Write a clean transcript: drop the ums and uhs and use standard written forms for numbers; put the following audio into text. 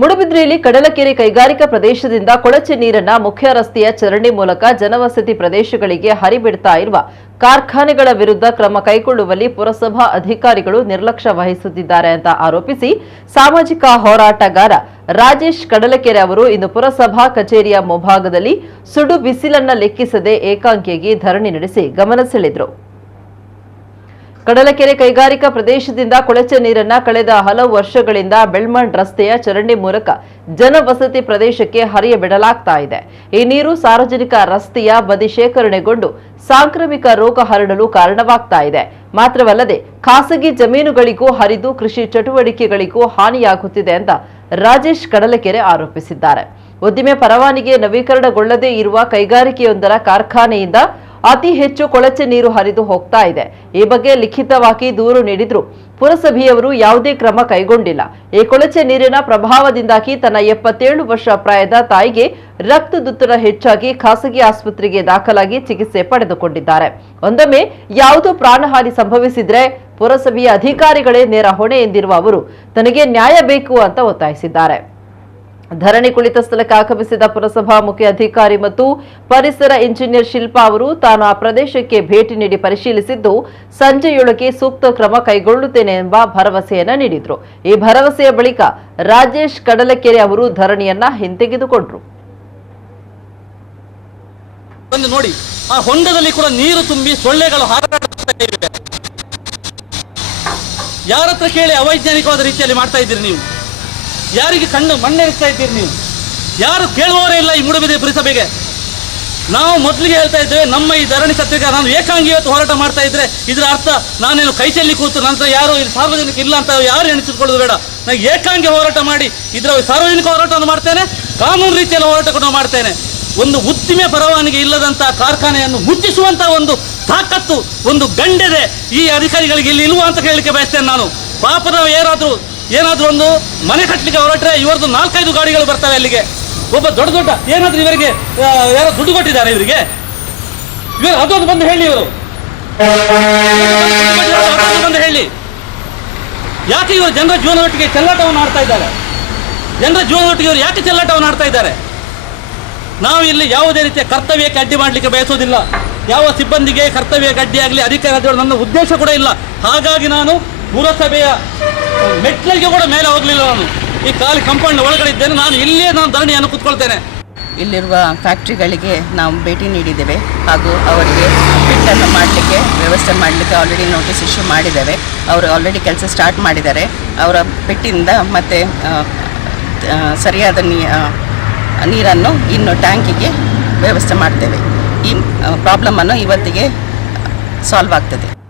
ಮೂಡುಬಿದ್ರೆಯಲ್ಲಿ ಕಡಲಕೆರೆ ಕೈಗಾರಿಕಾ ಪ್ರದೇಶದಿಂದ ಕೊಳಚೆ ನೀರನ್ನ ಮುಖ್ಯ ರಸ್ತೆಯ ಚರಂಡಿ ಮೂಲಕ ಜನವಸತಿ ಪ್ರದೇಶಗಳಿಗೆ ಹರಿಬಿಡ್ತಾ ಇರುವ ಕಾರ್ಖಾನೆಗಳ ವಿರುದ್ಧ ಕ್ರಮ ಕೈಗೊಳ್ಳುವಲ್ಲಿ ಪುರಸಭಾ ಅಧಿಕಾರಿಗಳು ನಿರ್ಲಕ್ಷ್ಯ ವಹಿಸುತ್ತಿದ್ದಾರೆ ಅಂತ ಆರೋಪಿಸಿ ಸಾಮಾಜಿಕ ಹೋರಾಟಗಾರ ರಾಜೇಶ್ ಕಡಲಕೆರೆ ಅವರು ಇಂದು ಪುರಸಭಾ ಕಚೇರಿಯ ಮುಂಭಾಗದಲ್ಲಿ ಸುಡು ಬಿಸಿಲನ್ನ ಲೆಕ್ಕಿಸದೆ ಏಕಾಂಗಿಯಾಗಿ ಧರಣಿ ನಡೆಸಿ ಗಮನ ಸೆಳೆದರು. ಕಡಲಕೆರೆ ಕೈಗಾರಿಕಾ ಪ್ರದೇಶದಿಂದ ಕೊಳಚೆ ನೀರನ್ನ ಕಳೆದ ಹಲವು ವರ್ಷಗಳಿಂದ ಬೆಳ್ಮಂಡ್ ರಸ್ತೆಯ ಚರಂಡಿ ಮೂಲಕ ಜನವಸತಿ ಪ್ರದೇಶಕ್ಕೆ ಹರಿಯಬಿಡಲಾಗ್ತಾ ಇದೆ. ಈ ನೀರು ಸಾರ್ವಜನಿಕ ರಸ್ತೆಯ ಬದಿ ಶೇಖರಣೆಗೊಂಡು ಸಾಂಕ್ರಾಮಿಕ ರೋಗ ಹರಡಲು ಕಾರಣವಾಗ್ತಾ ಇದೆ. ಮಾತ್ರವಲ್ಲದೆ ಖಾಸಗಿ ಜಮೀನುಗಳಿಗೂ ಹರಿದು ಕೃಷಿ ಚಟುವಟಿಕೆಗಳಿಗೂ ಹಾನಿಯಾಗುತ್ತಿದೆ ಅಂತ ರಾಜೇಶ್ ಕಡಲಕೆರೆ ಆರೋಪಿಸಿದ್ದಾರೆ. ಉದ್ದಿಮೆ ಪರವಾನಗಿ ನವೀಕರಣಗೊಳ್ಳದೇ ಇರುವ ಕೈಗಾರಿಕೆಯೊಂದರ ಕಾರ್ಖಾನೆಯಿಂದ ಅತಿ ಹೆಚ್ಚು ಕೊಳಚೆ ನೀರು ಹರಿದು ಹೋಗ್ತಾ ಇದೆ. ಈ ಬಗ್ಗೆ ಲಿಖಿತವಾಗಿ ದೂರು ನೀಡಿದ್ರು ಪುರಸಭೆಯವರು ಯಾವುದೇ ಕ್ರಮ ಕೈಗೊಂಡಿಲ್ಲ. ಈ ಕೊಳಚೆ ನೀರಿನ ಪ್ರಭಾವದಿಂದಾಗಿ ತನ್ನ 77 ವರ್ಷ ಪ್ರಾಯದ ತಾಯಿಗೆ ರಕ್ತದೊತ್ತಡ ಹೆಚ್ಚಾಗಿ ಖಾಸಗಿ ಆಸ್ಪತ್ರೆಗೆ ದಾಖಲಾಗಿ ಚಿಕಿತ್ಸೆ ಪಡೆದುಕೊಂಡಿದ್ದಾರೆ. ಒಂದೊಮ್ಮೆ ಯಾವುದೋ ಪ್ರಾಣಹಾನಿ ಸಂಭವಿಸಿದ್ರೆ ಪುರಸಭೆಯ ಅಧಿಕಾರಿಗಳೇ ನೇರ ಹೊಣೆ ಎಂದಿರುವ ಅವರು ತನಗೆ ನ್ಯಾಯ ಬೇಕು ಅಂತ ಒತ್ತಾಯಿಸಿದ್ದಾರೆ. ಧರಣಿ ಕುಳಿತ ಸ್ಥಳಕ್ಕೆ ಆಗಮಿಸಿದ ಪುರಸಭಾ ಮುಖ್ಯ ಅಧಿಕಾರಿ ಮತ್ತು ಪರಿಸರ ಇಂಜಿನಿಯರ್ ಶಿಲ್ಪಾ ಅವರು ತಾನು ಆ ಪ್ರದೇಶಕ್ಕೆ ಭೇಟಿ ನೀಡಿ ಪರಿಶೀಲಿಸಿದ್ದು ಸಂಜೆಯೊಳಗೆ ಸೂಕ್ತ ಕ್ರಮ ಕೈಗೊಳ್ಳುತ್ತೇನೆ ಎಂಬ ಭರವಸೆಯನ್ನ ನೀಡಿದ್ರು. ಈ ಭರವಸೆಯ ಬಳಿಕ ರಾಜೇಶ್ ಕಡಲಕೆರೆ ಅವರು ಧರಣಿಯನ್ನ ಹಿಂತೆಗೆದುಕೊಂಡ್ರು. ನೋಡಿ, ಆ ಹೊಂಡದಲ್ಲಿ ಕೂಡ ನೀರು ತುಂಬಿ ಸೊಳ್ಳೆಗಳು ಹಾರಾಡುತ್ತಾ ಇವೆ. ಯಾರತ್ರ ಕೇಳಿ ಅವೈಜ್ಞಾನಿಕವಾದ ರೀತಿಯಲ್ಲಿ ಮಾಡ್ತಾ ಇದ್ದೀರಿ ನೀವು? ಯಾರಿಗೆ ಕಣ್ಣು ಮಣ್ಣೆರಿಸ್ತಾ ಇದ್ದೀರಿ ನೀವು? ಯಾರು ಕೇಳುವವರೇ ಇಲ್ಲ ಈ ಮೂಡುಬಿದ್ರೆ ಪುರಸಭೆಗೆ. ನಾವು ಮೊದಲಿಗೆ ಹೇಳ್ತಾ ಇದ್ದೇವೆ, ನಮ್ಮ ಈ ಧರಣಿ ಸತ್ಯಾಗ್ರಹ ನಾನು ಏಕಾಂಗಿ ಇವತ್ತು ಹೋರಾಟ ಮಾಡ್ತಾ ಇದ್ರೆ ಇದರ ಅರ್ಥ ನಾನೇನು ಕೈ ಚೆಲ್ಲಿ ಕೂತು ನಂತರ ಯಾರು ಇಲ್ಲಿ ಸಾರ್ವಜನಿಕ ಇಲ್ಲ ಅಂತ ಯಾರು ಎಣಿಸಿಕೊಳ್ಳೋದು ಬೇಡ. ನಾನು ಏಕಾಂಗಿ ಹೋರಾಟ ಮಾಡಿ ಇದರ ಸಾರ್ವಜನಿಕ ಹೋರಾಟವನ್ನು ಮಾಡ್ತೇನೆ, ಕಾನೂನು ರೀತಿಯಲ್ಲಿ ಹೋರಾಟವನ್ನು ಮಾಡ್ತೇನೆ. ಒಂದು ಉದ್ದಿಮೆ ಪರವಾನಗಿ ಇಲ್ಲದಂತ ಕಾರ್ಖಾನೆಯನ್ನು ಮುಚ್ಚಿಸುವಂತ ಒಂದು ತಾಕತ್ತು, ಒಂದು ಗಂಡೆದೆ ಈ ಅಧಿಕಾರಿಗಳಿಗೆ ಇಲ್ಲಿ ಇಲ್ವಾ ಅಂತ ಕೇಳಲಿಕ್ಕೆ ಬಯಸ್ತೇನೆ ನಾನು. ಪಾಪದ ಏನಾದ್ರೂ ಒಂದು ಮನೆ ಕಟ್ಟಲಿಕ್ಕೆ ಹೊರಟ್ರೆ ಇವರದ್ದು 4-5 ಗಾಡಿಗಳು ಬರ್ತವೆ ಅಲ್ಲಿಗೆ. ಒಬ್ಬ ದೊಡ್ಡ ಏನಾದ್ರೂ ಇವರಿಗೆ ಯಾರೋ ದುಡ್ಡು ಕೊಟ್ಟಿದ್ದಾರೆ ಇವರಿಗೆ? ಇವರು ಅದೊಂದು ಬಂದು ಹೇಳಿ, ಇವರು ಬಂದು ಹೇಳಿ, ಯಾಕೆ ಇವರು ಜನರ ಜೀವನದೊಟ್ಟಿಗೆ ಚೆಲ್ಲಾಟವನ್ನು ಆಡ್ತಾ ಇದ್ದಾರೆ? ಜನರ ಜೀವನದೊಟ್ಟಿಗೆ ಇವರು ಯಾಕೆ ಚೆಲ್ಲಾಟವನ್ನು ಆಡ್ತಾ ಇದ್ದಾರೆ? ನಾವು ಇಲ್ಲಿ ಯಾವುದೇ ರೀತಿಯ ಕರ್ತವ್ಯಕ್ಕೆ ಅಡ್ಡಿ ಮಾಡಲಿಕ್ಕೆ ಬಯಸೋದಿಲ್ಲ. ಯಾವ ಸಿಬ್ಬಂದಿಗೆ ಕರ್ತವ್ಯಕ್ಕೆ ಅಡ್ಡಿ ಆಗಲಿ ಅಧಿಕಾರಿಗಳು ನನ್ನ ಉದ್ದೇಶ ಕೂಡ ಇಲ್ಲ. ಹಾಗಾಗಿ ನಾನು ಪುರಸಭೆಯ ಮೆಟ್ಲಿಗೆ ಕೂಡ ಮೇಲೆ ಹೋಗಲಿಲ್ಲ. ನಾನು ಈ ಖಾಲಿ ಕಾಂಪೌಂಡ್ ಒಳಗಡೆ ಇದ್ದೇನೆ. ನಾನು ಇಲ್ಲೇ ಧರಣಿಯನ್ನು ಕೂತ್ಕೊಳ್ತೇನೆ. ಇಲ್ಲಿರುವ ಫ್ಯಾಕ್ಟ್ರಿಗಳಿಗೆ ನಾವು ಭೇಟಿ ನೀಡಿದ್ದೇವೆ ಹಾಗೂ ಅವರಿಗೆ ಬಿಟ್ಟನ್ನು ಮಾಡಲಿಕ್ಕೆ ವ್ಯವಸ್ಥೆ ಮಾಡಲಿಕ್ಕೆ ಆಲ್ರೆಡಿ ನೋಟಿಸ್ ಇಶ್ಯೂ ಮಾಡಿದ್ದೇವೆ. ಅವರು ಆಲ್ರೆಡಿ ಕೆಲಸ ಸ್ಟಾರ್ಟ್ ಮಾಡಿದ್ದಾರೆ. ಅವರ ಬಿಟ್ಟಿಂದ ಮತ್ತೆ ಸರಿಯಾದ ನೀರನ್ನು ಇನ್ನು ಟ್ಯಾಂಕಿಗೆ ವ್ಯವಸ್ಥೆ ಮಾಡ್ತೇವೆ. ಈ ಪ್ರಾಬ್ಲಮನ್ನು ಇವತ್ತಿಗೆ ಸಾಲ್ವ್ ಆಗ್ತದೆ.